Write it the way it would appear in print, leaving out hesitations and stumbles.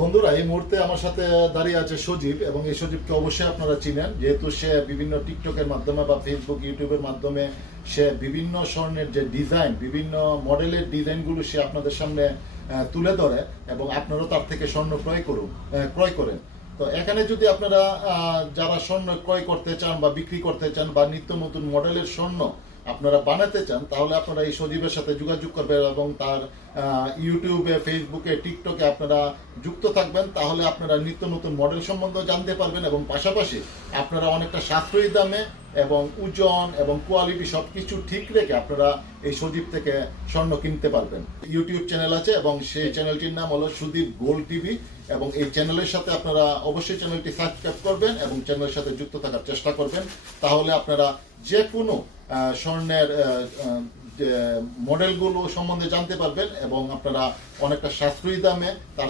বন্ধুরা, এই মুহূর্তে আমার সাথে দাঁড়িয়ে আছে সজীব, এবং এই সজীবকে অবশ্যই আপনারা চিনেন, যেহেতু সে বিভিন্ন টিকটকের মাধ্যমে বা ফেসবুক ইউটিউবের মাধ্যমে সে বিভিন্ন স্বর্ণের যে ডিজাইন, বিভিন্ন মডেলের ডিজাইনগুলো সে আপনাদের সামনে তুলে ধরে, এবং আপনারাও তার থেকে স্বর্ণ ক্রয় করেন। তো এখানে যদি আপনারা যারা স্বর্ণ ক্রয় করতে চান বা বিক্রি করতে চান বা নিত্য নতুন মডেলের স্বর্ণ আপনারা বানাতে চান, তাহলে আপনারা এই সজীবের সাথে যোগাযোগ করবেন এবং তার ইউটিউবে, ফেসবুকে, টিকটকে আপনারা যুক্ত থাকবেন। তাহলে আপনারা নিত্য নতুন মডেল সম্বন্ধে জানতে পারবেন, এবং পাশাপাশি আপনারা অনেকটা সাশ্রয়ী দামে এবং ওজন এবং কোয়ালিটি সব কিছু ঠিক রেখে আপনারা এই সজীব থেকে স্বর্ণ কিনতে পারবেন। ইউটিউব চ্যানেল আছে এবং সেই চ্যানেলটির নাম হলো সুদীপ গোল্ড টিভি, এবং এই চ্যানেলের সাথে আপনারা অবশ্যই চ্যানেলটি সাবস্ক্রাইব করবেন এবং চ্যানেলের সাথে যুক্ত থাকার চেষ্টা করবেন। তাহলে আপনারা যে কোনো স্বর্ণের মডেলগুলো সম্বন্ধে জানতে পারবেন, এবং আপনারা অনেকটা সাশ্রয়ী দামে তার